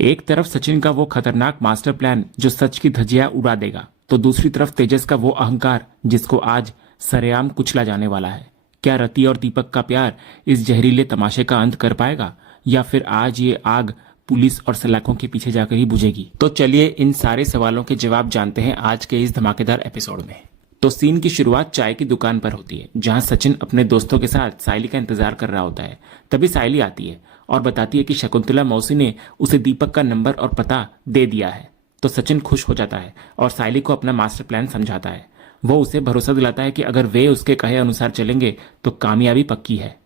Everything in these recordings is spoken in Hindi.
एक तरफ सचिन का वो खतरनाक मास्टर प्लान जो सच की धज्जियां उड़ा देगा, तो दूसरी तरफ तेजस का वो अहंकार जिसको आज सरेआम कुचला जाने वाला है। क्या रति और दीपक का प्यार इस जहरीले तमाशे का अंत कर पाएगा, या फिर आज ये आग पुलिस और सलाखों के पीछे जाकर ही बुझेगी? तो चलिए इन सारे सवालों के जवाब जानते हैं आज के इस धमाकेदार एपिसोड में। तो सीन की शुरुआत चाय की दुकान पर होती है, जहां सचिन अपने दोस्तों के साथ सायली का इंतजार कर रहा होता है। तभी सायली आती है और बताती है कि शकुंतला मौसी ने उसे दीपक का नंबर और पता दे दिया है। तो सचिन खुश हो जाता है और सायली को अपना मास्टर प्लान समझाता है। वो उसे भरोसा दिलाता है कि अगर वे उसके कहे अनुसार चलेंगे तो कामयाबी पक्की है।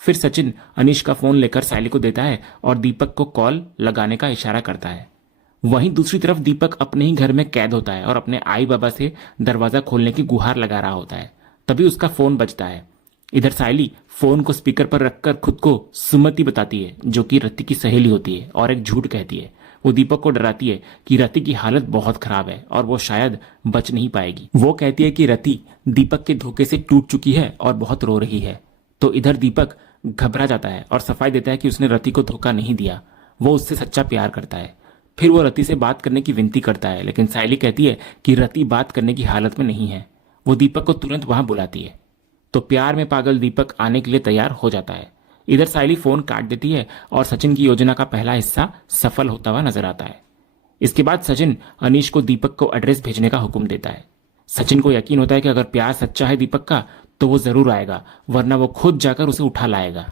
फिर सचिन अनीश का फोन लेकर सायली को देता है और दीपक को कॉल लगाने का इशारा करता है। वहीं दूसरी तरफ दीपक अपने ही घर में कैद होता है और अपने आई बाबा से दरवाजा खोलने की गुहार लगा रहा होता है। तभी उसका फोन बजता है। इधर सायली फोन को स्पीकर पर रखकर खुद को सुमति बताती है, जो कि रति की सहेली होती है, और एक झूठ कहती है। वो दीपक को डराती है कि रति की हालत बहुत खराब है और वो शायद बच नहीं पाएगी। वो कहती है कि रति दीपक के धोखे से टूट चुकी है और बहुत रो रही है। तो इधर दीपक घबरा जाता है और सफाई देता है कि उसने रति को धोखा नहीं दिया, वो उससे सच्चा प्यार करता है। फिर वो रति से बात करने की विनती करता है, लेकिन सायली कहती है कि रति बात करने की हालत में नहीं है। वो दीपक को तुरंत वहां बुलाती है। तो प्यार में पागल दीपक आने के लिए तैयार हो जाता है। इधर सायली फोन काट देती है और सचिन की योजना का पहला हिस्सा सफल होता हुआ नजर आता है। इसके बाद सचिन अनीश को दीपक को एड्रेस भेजने का हुक्म देता है। सचिन को यकीन होता है कि अगर प्यार सच्चा है दीपक का तो वो जरूर आएगा, वरना वो खुद जाकर उसे उठा लाएगा।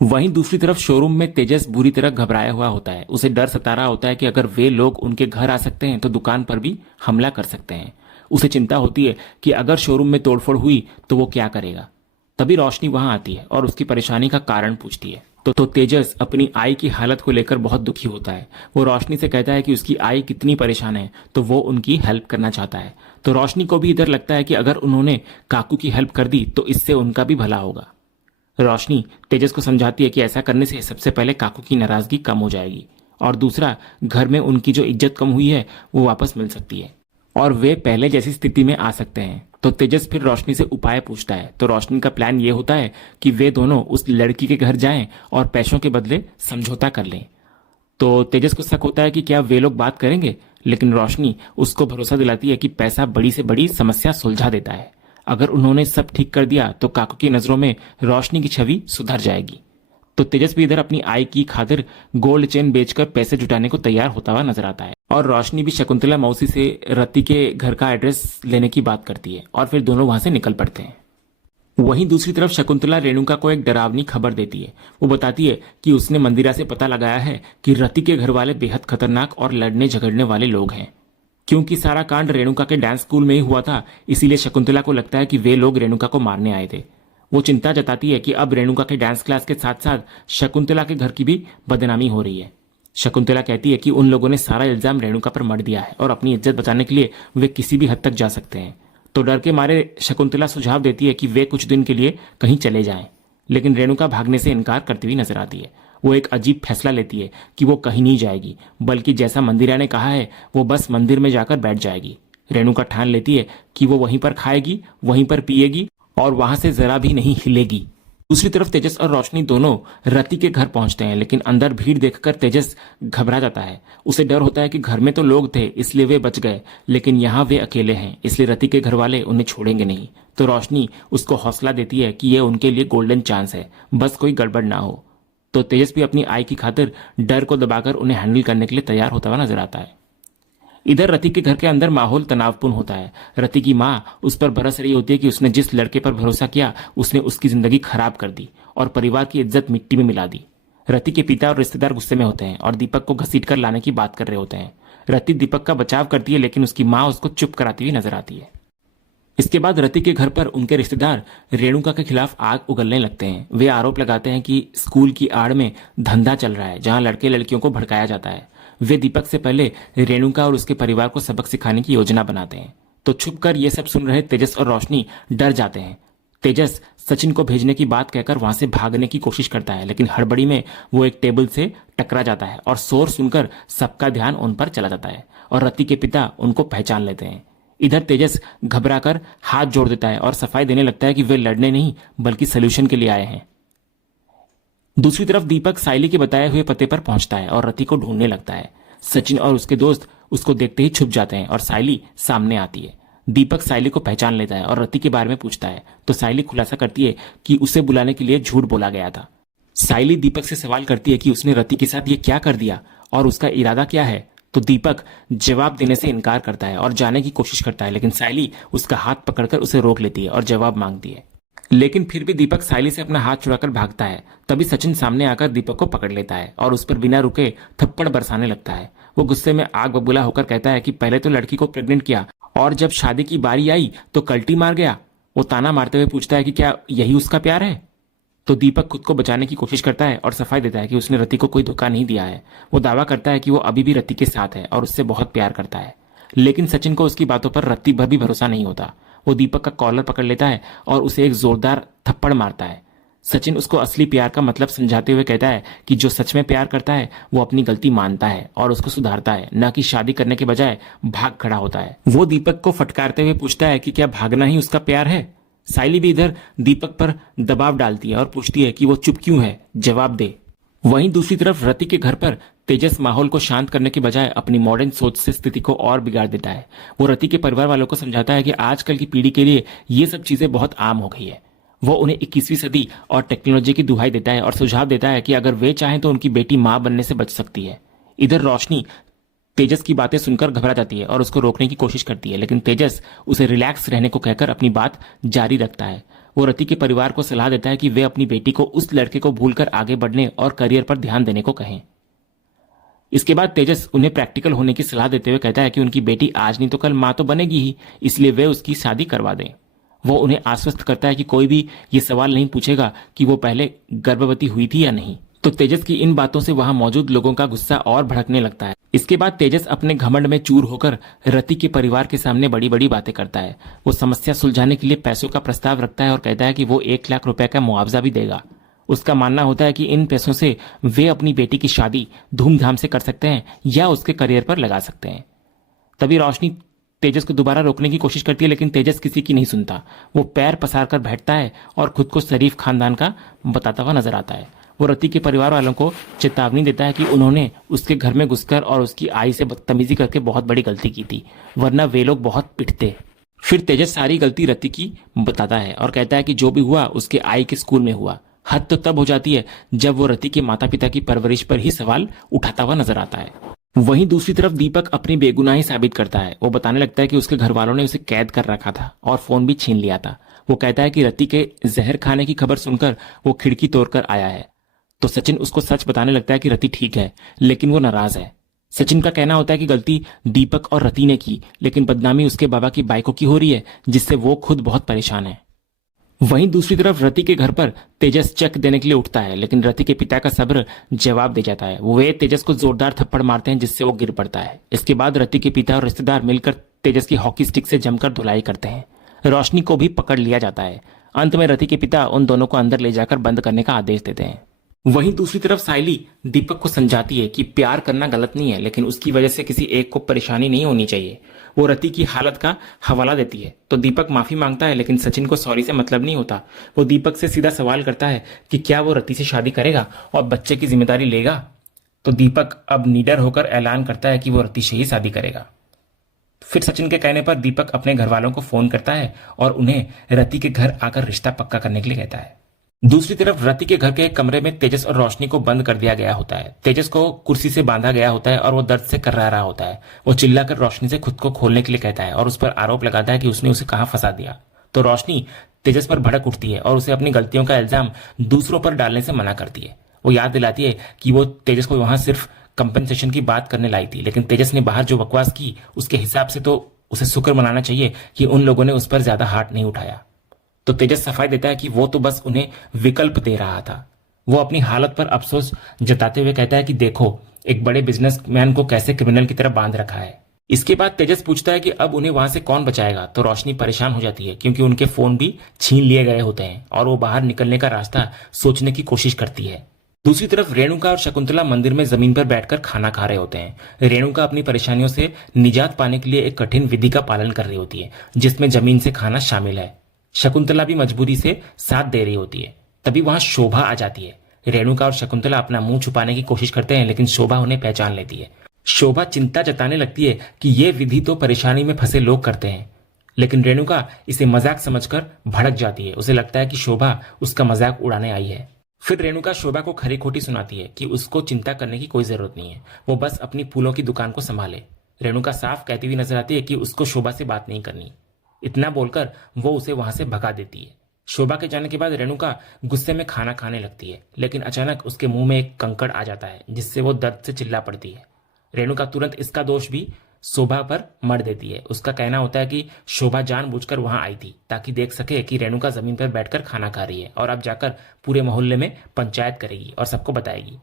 वहीं दूसरी तरफ शोरूम में तेजस बुरी तरह घबराया हुआ होता है। उसे डर सता रहा होता है कि अगर वे लोग उनके घर आ सकते हैं तो दुकान पर भी हमला कर सकते हैं। उसे चिंता होती है कि अगर शोरूम में तोड़फोड़ हुई तो वो क्या करेगा। तभी रोशनी वहां आती है और उसकी परेशानी का कारण पूछती है। तो तेजस अपनी आई की हालत को लेकर बहुत दुखी होता है। वो रोशनी से कहता है कि उसकी आई कितनी परेशान है, तो वो उनकी हेल्प करना चाहता है। तो रोशनी को भी इधर लगता है कि अगर उन्होंने काकू की हेल्प कर दी तो इससे उनका भी भला होगा। रोशनी तेजस को समझाती है कि ऐसा करने से सबसे पहले काकू की नाराजगी कम हो जाएगी, और दूसरा घर में उनकी जो इज्जत कम हुई है वो वापस मिल सकती है और वे पहले जैसी स्थिति में आ सकते हैं। तो तेजस फिर रोशनी से उपाय पूछता है। तो रोशनी का प्लान ये होता है कि वे दोनों उस लड़की के घर जाएं और पैसों के बदले समझौता कर लें। तो तेजस को शक होता है कि क्या वे लोग बात करेंगे, लेकिन रोशनी उसको भरोसा दिलाती है कि पैसा बड़ी से बड़ी समस्या सुलझा देता है। अगर उन्होंने सब ठीक कर दिया तो काकू की नजरों में रोशनी की छवि सुधर जाएगी। तो तेजस भी इधर अपनी आई की खातिर गोल्ड चेन बेचकर पैसे जुटाने को तैयार होता हुआ नजर आता है। और रोशनी भी शकुंतला मौसी से रति के घर का एड्रेस लेने की बात करती है और फिर दोनों वहां से निकल पड़ते हैं। वहीं दूसरी तरफ शकुंतला रेणुका को एक डरावनी खबर देती है। वो बताती है कि उसने मंदिरा से पता लगाया है कि रति के घर वाले बेहद खतरनाक और लड़ने झगड़ने वाले लोग हैं। क्योंकि सारा कांड रेणुका के डांस स्कूल में ही हुआ था, इसीलिए शकुंतला को लगता है कि वे लोग रेणुका को मारने आए थे। वो चिंता जताती है कि अब रेणुका के डांस क्लास के साथ साथ शकुंतला के घर की भी बदनामी हो रही है। शकुंतला कहती है कि उन लोगों ने सारा इल्जाम रेणुका पर मढ़ दिया है और अपनी इज्जत बचाने के लिए वे किसी भी हद तक जा सकते हैं। तो डर के मारे शकुंतला सुझाव देती है कि वे कुछ दिन के लिए कहीं चले जाएं, लेकिन रेणुका भागने से इनकार करती हुई नजर आती है। वो एक अजीब फैसला लेती है कि वो कहीं नहीं जाएगी, बल्कि जैसा मंदिरा ने कहा है वो बस मंदिर में जाकर बैठ जाएगी। रेणुका ठान लेती है कि वो वहीं पर खाएगी, वहीं पर पिएगी और वहां से जरा भी नहीं हिलेगी। दूसरी तरफ तेजस और रोशनी दोनों रति के घर पहुंचते हैं, लेकिन अंदर भीड़ देखकर तेजस घबरा जाता है। उसे डर होता है कि घर में तो लोग थे इसलिए वे बच गए, लेकिन यहाँ वे अकेले हैं, इसलिए रति के घर वाले उन्हें छोड़ेंगे नहीं। तो रोशनी उसको हौसला देती है कि यह उनके लिए गोल्डन चांस है, बस कोई गड़बड़ ना हो। तो तेजस भी अपनी आई की खातिर डर को दबाकर उन्हें हैंडल करने के लिए तैयार होता हुआ नजर आता है। इधर रति के घर के अंदर माहौल तनावपूर्ण होता है। रति की माँ उस पर बरस रही होती है कि उसने जिस लड़के पर भरोसा किया उसने उसकी जिंदगी खराब कर दी और परिवार की इज्जत मिट्टी में मिला दी। रति के पिता और रिश्तेदार गुस्से में होते हैं और दीपक को घसीट कर लाने की बात कर रहे होते हैं। रति दीपक का बचाव करती है, लेकिन उसकी माँ उसको चुप कराती हुई नजर आती है। इसके बाद रति के घर पर उनके रिश्तेदार रेणुका के खिलाफ आग उगलने लगते हैं। वे आरोप लगाते हैं कि स्कूल की आड़ में धंधा चल रहा है, जहां लड़के लड़कियों को भड़काया जाता है। वे दीपक से पहले रेणुका और उसके परिवार को सबक सिखाने की योजना बनाते हैं। तो छुपकर ये सब सुन रहे तेजस और रोशनी डर जाते हैं। तेजस सचिन को भेजने की बात कहकर वहां से भागने की कोशिश करता है, लेकिन हड़बड़ी में वो एक टेबल से टकरा जाता है और शोर सुनकर सबका ध्यान उन पर चला जाता है और रति के पिता उनको पहचान लेते हैं। इधर तेजस घबराकर हाथ जोड़ देता है और सफाई देने लगता है कि वे लड़ने नहीं बल्कि सोल्यूशन के लिए आए हैं। दूसरी तरफ दीपक साइली के बताए हुए पते पर पहुंचता है और रति को ढूंढने लगता है। सचिन और उसके दोस्त उसको देखते ही छुप जाते हैं और साइली सामने आती है। दीपक साइली को पहचान लेता है और रति के बारे में पूछता है तो साइली खुलासा करती है कि उसे बुलाने के लिए झूठ बोला गया था। साइली दीपक से सवाल करती है कि उसने रति के साथ ये क्या कर दिया और उसका इरादा क्या है। तो दीपक जवाब देने से इनकार करता है और जाने की कोशिश करता है, लेकिन साइली उसका हाथ पकड़कर उसे रोक लेती है और जवाब मांगती है। लेकिन फिर भी दीपक साइली से अपना हाथ छुड़ाकर भागता है। तभी सचिन सामने आकर दीपक को पकड़ लेता है और उस पर बिना रुके थप्पड़ बरसाने लगता है। वो गुस्से में आग बबूला होकर कहता है कि पहले तो लड़की को प्रेग्नेंट किया और जब शादी की बारी आई तो कल्टी मार गया। वो ताना मारते हुए पूछता है कि क्या यही उसका प्यार है। तो दीपक खुद को बचाने की कोशिश करता है और सफाई देता है कि उसने रति को कोई धोखा नहीं दिया है। वो दावा करता है कि वो अभी भी रति के साथ है और उससे बहुत प्यार करता है। लेकिन सचिन को उसकी बातों पर रत्ती भर भी भरोसा नहीं होता। वो दीपक का कॉलर पकड़ लेता है और उसे एक जोरदार थप्पड़ मारता है। सचिन उसको असली प्यार का मतलब समझाते हुए कहता है कि जो सच में प्यार करता है वो अपनी गलती मानता है और उसको सुधारता है, न कि शादी करने के बजाय भाग खड़ा होता है। वो दीपक को फटकारते हुए पूछता है कि क्या भागना ही उसका प्यार है। साइली भी इधर दीपक पर दबाव डालती है और पूछती है कि वो चुप क्यों है, जवाब दे। वहीं दूसरी तरफ रति के घर पर तेजस माहौल को शांत करने के बजाय अपनी मॉडर्न सोच से स्थिति को और बिगाड़ देता है। वो रति के परिवार वालों को समझाता है कि आजकल की पीढ़ी के लिए ये सब चीजें बहुत आम हो गई है। वो उन्हें 21वीं सदी और टेक्नोलॉजी की दुहाई देता है और सुझाव देता है कि अगर वे चाहें तो उनकी बेटी मां बनने से बच सकती है। इधर रोशनी तेजस की बातें सुनकर घबरा जाती है और उसको रोकने की कोशिश करती है, लेकिन तेजस उसे रिलैक्स रहने को कहकर अपनी बात जारी रखता है। वो रति के परिवार को सलाह देता है कि वे अपनी बेटी को उस लड़के को भूलकर आगे बढ़ने और करियर पर ध्यान देने को कहें। इसके बाद तेजस उन्हें प्रैक्टिकल होने की सलाह देते हुए कहता है कि उनकी बेटी आज नहीं तो कल मां तो बनेगी ही, इसलिए वे उसकी शादी करवा दें। वो उन्हें आश्वस्त करता है कि कोई भी ये सवाल नहीं पूछेगा कि वो पहले गर्भवती हुई थी या नहीं। तो तेजस की इन बातों से वहां मौजूद लोगों का गुस्सा और भड़कने लगता है। इसके बाद तेजस अपने घमंड में चूर होकर रति के परिवार के सामने बड़ी बड़ी बातें करता है। वो समस्या सुलझाने के लिए पैसों का प्रस्ताव रखता है और कहता है कि वो 1 लाख रुपए का मुआवजा भी देगा। उसका मानना होता है कि इन पैसों से वे अपनी बेटी की शादी धूमधाम से कर सकते हैं या उसके करियर पर लगा सकते हैं। तभी रोशनी तेजस को दोबारा रोकने की कोशिश करती है, लेकिन तेजस किसी की नहीं सुनता। वो पैर पसार कर बैठता है और खुद को शरीफ खानदान का बताता हुआ नजर आता है। वो रति के परिवार वालों को चेतावनी देता है कि उन्होंने उसके घर में घुसकर और उसकी आई से बदतमीजी करके बहुत बड़ी गलती की थी, वरना वे लोग बहुत पिटते। फिर तेजस सारी गलती रति की बताता है और कहता है कि जो भी हुआ उसके आई के स्कूल में हुआ। हद तो तब हो जाती है जब वो रति के माता पिता की परवरिश पर ही सवाल उठाता हुआ नजर आता है। वहीं दूसरी तरफ दीपक अपनी बेगुनाही साबित करता है। वो बताने लगता है कि उसके घर वालों ने उसे कैद कर रखा था और फोन भी छीन लिया था। वो कहता है कि रति के जहर खाने की खबर सुनकर वो खिड़की तोड़कर आया है। तो सचिन उसको सच बताने लगता है कि रति ठीक है, लेकिन वो नाराज है। सचिन का कहना होता है कि गलती दीपक और रति ने की, लेकिन बदनामी उसके बाबा की बाइकों की हो रही है, जिससे वो खुद बहुत परेशान है। वहीं दूसरी तरफ रति के घर पर तेजस चेक देने के लिए उठता है, लेकिन रति के पिता का सब्र जवाब दे जाता है। वे तेजस को जोरदार थप्पड़ मारते हैं, जिससे वो गिर पड़ता है। इसके बाद रति के पिता और रिश्तेदार मिलकर तेजस की हॉकी स्टिक से जमकर धुलाई करते हैं। रोशनी को भी पकड़ लिया जाता है। अंत में रति के पिता उन दोनों को अंदर ले जाकर बंद करने का आदेश देते हैं। वहीं दूसरी तरफ साइली दीपक को समझाती है कि प्यार करना गलत नहीं है, लेकिन उसकी वजह से किसी एक को परेशानी नहीं होनी चाहिए। वो रति की हालत का हवाला देती है तो दीपक माफी मांगता है, लेकिन सचिन को सॉरी से मतलब नहीं होता। वो दीपक से सीधा सवाल करता है कि क्या वो रति से शादी करेगा और बच्चे की जिम्मेदारी लेगा। तो दीपक अब निडर होकर ऐलान करता है कि वो रति से ही शादी करेगा। फिर सचिन के कहने पर दीपक अपने घर वालों को फोन करता है और उन्हें रति के घर आकर रिश्ता पक्का करने के लिए कहता है। दूसरी तरफ रति के घर के एक कमरे में तेजस और रोशनी को बंद कर दिया गया होता है। तेजस को कुर्सी से बांधा गया होता है और वो दर्द से कर्रा रहा होता है। वो चिल्लाकर रोशनी से खुद को खोलने के लिए कहता है और उस पर आरोप लगाता है कि उसने उसे कहां फंसा दिया। तो रोशनी तेजस पर भड़क उठती है और उसे अपनी गलतियों का इल्जाम दूसरों पर डालने से मना करती है। वो याद दिलाती है कि वो तेजस को वहां सिर्फ कंपनसेशन की बात करने लाई थी, लेकिन तेजस ने बाहर जो बकवास की उसके हिसाब से तो उसे शुक्र मनाना चाहिए कि उन लोगों ने उस पर ज्यादा हाथ नहीं उठाया। तो तेजस सफाई देता है कि वो तो बस उन्हें विकल्प दे रहा था। वो अपनी हालत पर अफसोस जताते हुए कहता है कि देखो एक बड़े बिजनेसमैन को कैसे क्रिमिनल की तरह बांध रखा है। इसके बाद तेजस पूछता है कि अब उन्हें वहां से कौन बचाएगा। तो रोशनी परेशान हो जाती है क्योंकि उनके फोन भी छीन लिए गए होते हैं और वो बाहर निकलने का रास्ता सोचने की कोशिश करती है। दूसरी तरफ रेणुका और शकुंतला मंदिर में जमीन पर बैठकर खाना खा रहे होते हैं। रेणुका अपनी परेशानियों से निजात पाने के लिए एक कठिन विधि का पालन कर रही होती है, जिसमें जमीन से खाना शामिल है। शकुंतला भी मजबूरी से साथ दे रही होती है। तभी वहां शोभा आ जाती है। रेणुका और शकुंतला अपना मुंह छुपाने की कोशिश करते हैं, लेकिन शोभा उन्हें पहचान लेती है। शोभा चिंता जताने लगती है कि ये विधि तो परेशानी में फंसे लोग करते हैं, लेकिन रेणुका इसे मजाक समझकर भड़क जाती है। उसे लगता है कि शोभा उसका मजाक उड़ाने आई है। फिर रेणुका शोभा को खरी खोटी सुनाती है कि उसको चिंता करने की कोई जरूरत नहीं है, वो बस अपनी फूलों की दुकान को संभाले। रेणुका साफ कहती हुई नजर आती है कि उसको शोभा से बात नहीं करनी। इतना बोलकर वो उसे वहां से भगा देती है। शोभा के जाने के बाद रेणुका गुस्से में खाना खाने लगती है, लेकिन अचानक उसके मुंह में एक कंकड़ आ जाता है, जिससे वो दर्द से चिल्ला पड़ती है। रेणुका तुरंत इसका दोष भी शोभा पर मढ़ देती है। उसका कहना होता है कि शोभा जानबूझकर वहां आई थी ताकि देख सके कि रेणुका जमीन पर बैठकर खाना खा रही है और अब जाकर पूरे मोहल्ले में पंचायत करेगी और सबको बताएगी।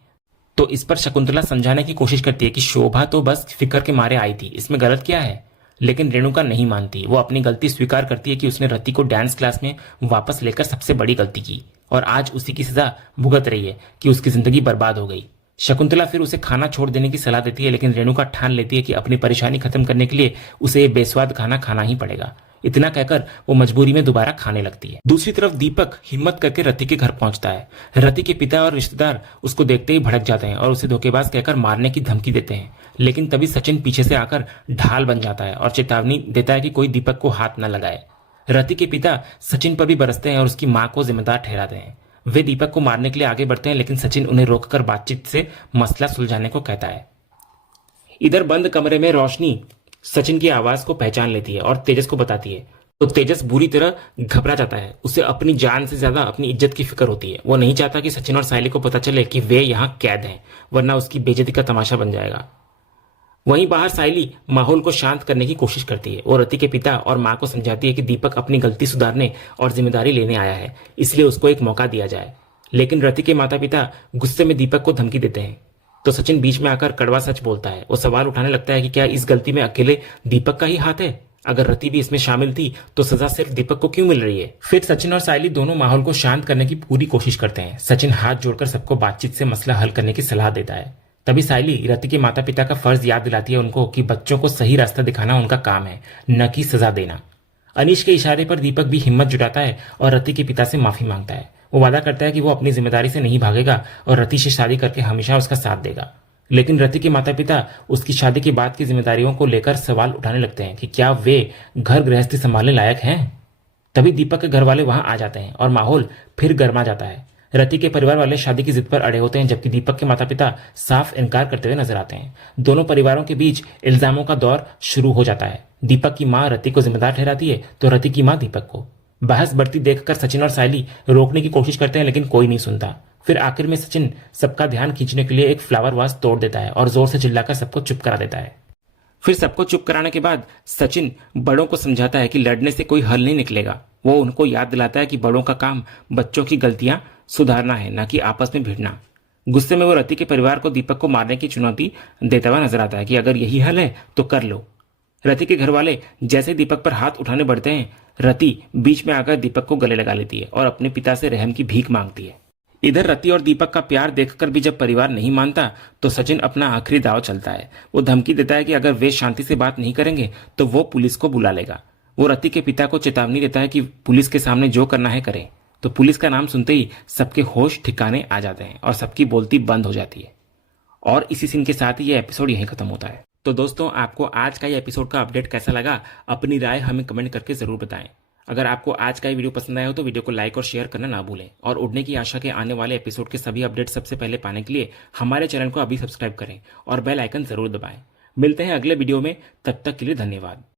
तो इस पर शकुंतला समझाने की कोशिश करती है कि शोभा तो बस फिक्र के मारे आई थी, इसमें गलत क्या है। लेकिन रेणुका नहीं मानती। वो अपनी गलती स्वीकार करती है कि उसने रति को डांस क्लास में वापस लेकर सबसे बड़ी गलती की और आज उसी की सजा भुगत रही है कि उसकी जिंदगी बर्बाद हो गई। शकुंतला फिर उसे खाना छोड़ देने की सलाह देती है, लेकिन रेणुका ठान लेती है कि अपनी परेशानी खत्म करने के लिए उसे ये बेस्वाद खाना खाना ही पड़ेगा। इतना कहकर वो मजबूरी में दोबारा खाने लगती है। दूसरी तरफ दीपक हिम्मत करके रति के घर पहुंचता है। रति के पिता और रिश्तेदार उसको देखते ही भड़क जाते हैं और उसे धोखेबाज कहकर मारने की धमकी देते हैं, लेकिन तभी सचिन पीछे से आकर ढाल बन जाता है और चेतावनी देता है कि कोई दीपक को हाथ न लगाए। रति के पिता सचिन पर भी बरसते हैं और उसकी मां को जिम्मेदार ठहराते हैं। वे दीपक को मारने के लिए आगे बढ़ते हैं, लेकिन सचिन उन्हें रोककर बातचीत से मसला सुलझाने को कहता है। इधर बंद कमरे में रोशनी सचिन की आवाज को पहचान लेती है और तेजस को बताती है, तो तेजस बुरी तरह घबरा जाता है। उसे अपनी जान से ज्यादा अपनी इज्जत की फिक्र होती है। वो नहीं चाहता कि सचिन और सायली को पता चले कि वे यहाँ कैद हैं, वरना उसकी बेइज्जती का तमाशा बन जाएगा। वहीं बाहर सायली माहौल को शांत करने की कोशिश करती है। वो रति के पिता और मां को समझाती है कि दीपक अपनी गलती सुधारने और जिम्मेदारी लेने आया है, इसलिए उसको एक मौका दिया जाए। लेकिन रति के माता पिता गुस्से में दीपक को धमकी देते हैं, तो सचिन बीच में आकर कड़वा सच बोलता है। वो सवाल उठाने लगता है कि क्या इस गलती में अकेले दीपक का ही हाथ है? अगर रति भी इसमें शामिल थी तो सजा सिर्फ दीपक को क्यों मिल रही है? फिर सचिन और सायली दोनों माहौल को शांत करने की पूरी कोशिश करते हैं। सचिन हाथ जोड़कर सबको बातचीत से मसला हल करने की सलाह देता है। तभी सायली रति के माता पिता का फर्ज याद दिलाती है उनको कि बच्चों को सही रास्ता दिखाना उनका काम है, न कि सजा देना। अनीश के इशारे पर दीपक भी हिम्मत जुटाता है और रति के पिता से माफी मांगता है। वो वादा करता है कि वो अपनी जिम्मेदारी से नहीं भागेगा और रति से शादी करके हमेशा उसका साथ देगा। लेकिन रति के माता पिता उसकी शादी के बाद की जिम्मेदारियों को लेकर सवाल उठाने लगते हैं कि क्या वे घर गृहस्थी संभालने लायक हैं। तभी दीपक के घर वाले वहां आ जाते हैं और माहौल फिर गर्मा जाता है। रति के परिवार वाले शादी की जिद पर अड़े होते हैं, जबकि दीपक के माता पिता साफ इनकार करते हुए नजर आते हैं। दोनों परिवारों के बीच इल्जामों का दौर शुरू हो जाता है। दीपक की मां रति को जिम्मेदार ठहराती है, तो रति की मां दीपक को। बहस बढ़ती देखकर सचिन और सायली रोकने की कोशिश करते हैं, लेकिन कोई नहीं सुनता। फिर आखिर में सचिन सबका ध्यान खींचने के लिए एक फ्लावर वास तोड़ देता है और जोर से चिल्लाकर सबको चुप करा देता है। फिर सबको चुप कराने के बाद सचिन बड़ों को समझाता है कि लड़ने से कोई हल नहीं निकलेगा। वो उनको याद दिलाता है कि बड़ों का काम बच्चों की गलतियां सुधारना है, न कि आपस में भिड़ना। गुस्से में वो रति के परिवार को दीपक को मारने की चुनौती देता हुआ नजर आता है कि अगर यही हल है तो कर लो। रति के घर वाले जैसे दीपक पर हाथ उठाने बढ़ते हैं, रति बीच में आकर दीपक को गले लगा लेती है और अपने पिता से रहम की भीख मांगती है। इधर रति और दीपक का प्यार देखकर भी जब परिवार नहीं मानता तो सचिन अपना आखिरी दाव चलता है। वो धमकी देता है कि अगर वे शांति से बात नहीं करेंगे तो वो पुलिस को बुला लेगा। वो रति के पिता को चेतावनी देता है कि पुलिस के सामने जो करना है करें। तो पुलिस का नाम सुनते ही सबके होश ठिकाने आ जाते हैं और सबकी बोलती बंद हो जाती है। और इसी सीन के साथ ही ये एपिसोड यहीं खत्म होता है। तो दोस्तों, आपको आज का ये एपिसोड का अपडेट कैसा लगा, अपनी राय हमें कमेंट करके जरूर बताएं। अगर आपको आज का ये वीडियो पसंद आया हो तो वीडियो को लाइक और शेयर करना ना भूलें। और उड़ने की आशा के आने वाले एपिसोड के सभी अपडेट सबसे पहले पाने के लिए हमारे चैनल को अभी सब्सक्राइब करें और बेल आइकन जरूर दबाएं। मिलते हैं अगले वीडियो में, तब तक के लिए धन्यवाद।